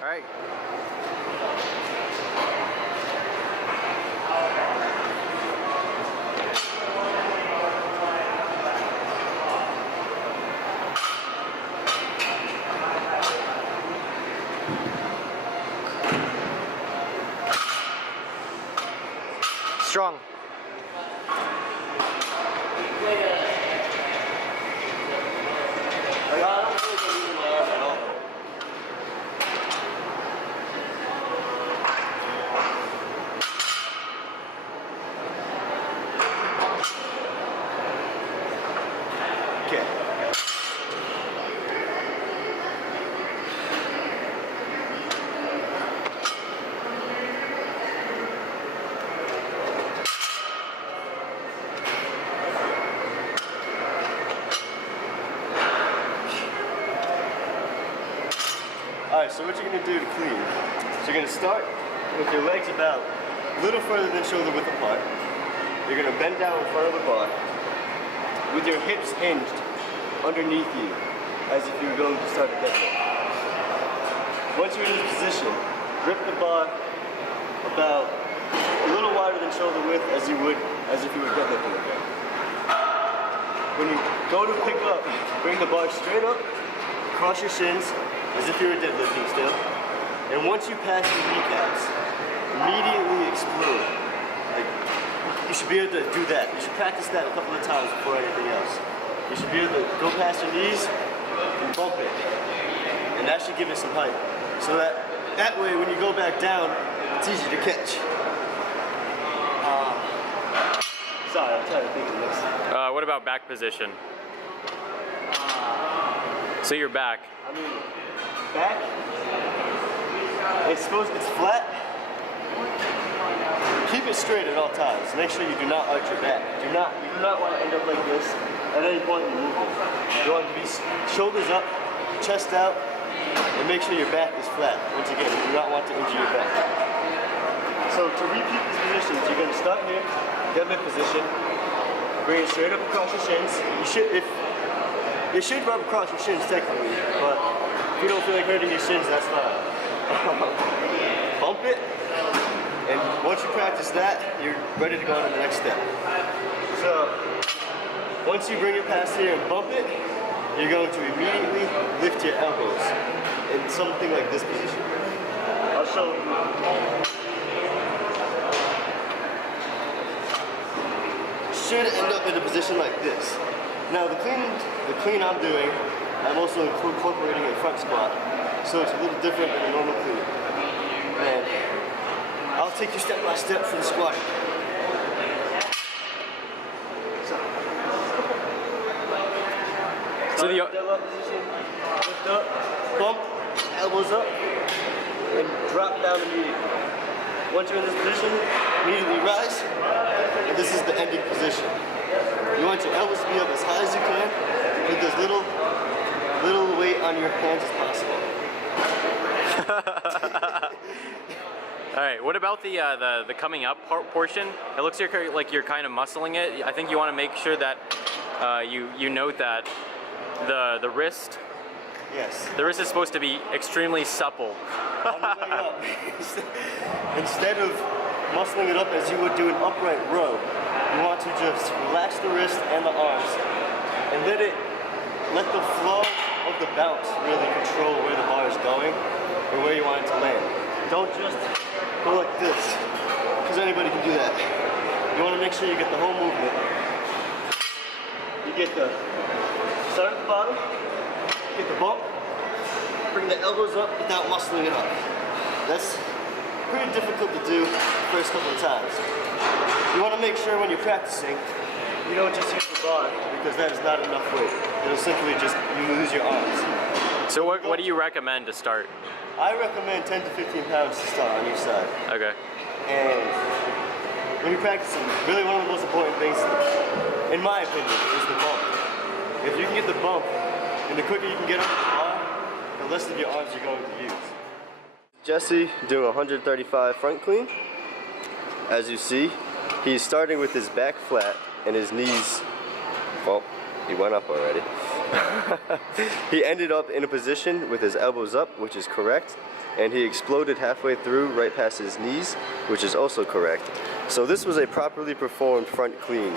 Alright. Strong. Okay. Alright, so what you're going to do to clean, so you're going to start with your legs about a little further than shoulder width apart. You're going to bend down in front of the bar with your hips hinged underneath you as if you were going to start a deadlift. Once you're in this position, grip the bar about a little wider than shoulder width as if you were deadlifting again. When you go to pick up, bring the bar straight up, cross your shins, as if you were deadlifting still. And once you pass your kneecaps, immediately explode. Like, you should be able to do that. You should practice that a couple of times before anything else. You should be able to go past your knees and bump it. And that should give it some height. So that way, when you go back down, it's easy to catch. Sorry, I'm trying to think of this. What about back position? So you're back. I mean, back, it's flat. Keep it straight at all times. Make sure you do not arch your back. You do not want to end up like this at any point in the movement. You want to be shoulders up, chest out, and make sure your back is flat. Once again, you do not want to injure your back. So to repeat these positions, you're going to start here, deadlift position, bring it straight up across your shins. You should rub across your shins technically, but if you don't feel like hurting your shins, that's fine. Bump it, and once you practice that, you're ready to go on to the next step. So, once you bring it past here and bump it, you're going to immediately lift your elbows in something like this position. I'll show you. Should end up in a position like this. Now the clean I'm doing, I'm also incorporating a front squat, so it's a little different than a normal clean. And I'll take you step by step for the squatting. So the deadlift position, lift up, bump, elbows up, and drop down immediately. Once you're in this position, immediately rise, and this is the ending position. You want your elbows to be up as high as you can, with as little weight on your hands as possible. All right. What about the coming up portion? It looks like you're kind of muscling it. I think you want to make sure that you note that the wrist. Yes. The wrist is supposed to be extremely supple. On the way up, instead of muscling it up as you would do an upright row, you want to just relax the wrist and the arms and let the flow of the bounce really control where the bar is going or where you want it to land. Don't just go like this, because anybody can do that. You want to make sure you get the whole movement. You get the start at the bottom, get the bump, bring the elbows up without muscling it up. That's pretty difficult to do the first couple of times. You want to make sure when you're practicing, you don't just use the bar, because that is not enough weight. It'll simply just, you lose your arms. So what do you recommend to start? I recommend 10 to 15 pounds to start on each side. Okay. And when you're practicing, really one of the most important things, in my opinion, is the bump. If you can get the bump, and the quicker you can get up the bar, the less of your arms you're going to use. Jessie doing a 135 front clean. As you see, he's starting with his back flat and his knees, well, He went up already. He ended up in a position with his elbows up, which is correct, and he exploded halfway through right past his knees, which is also correct. So this was a properly performed front clean.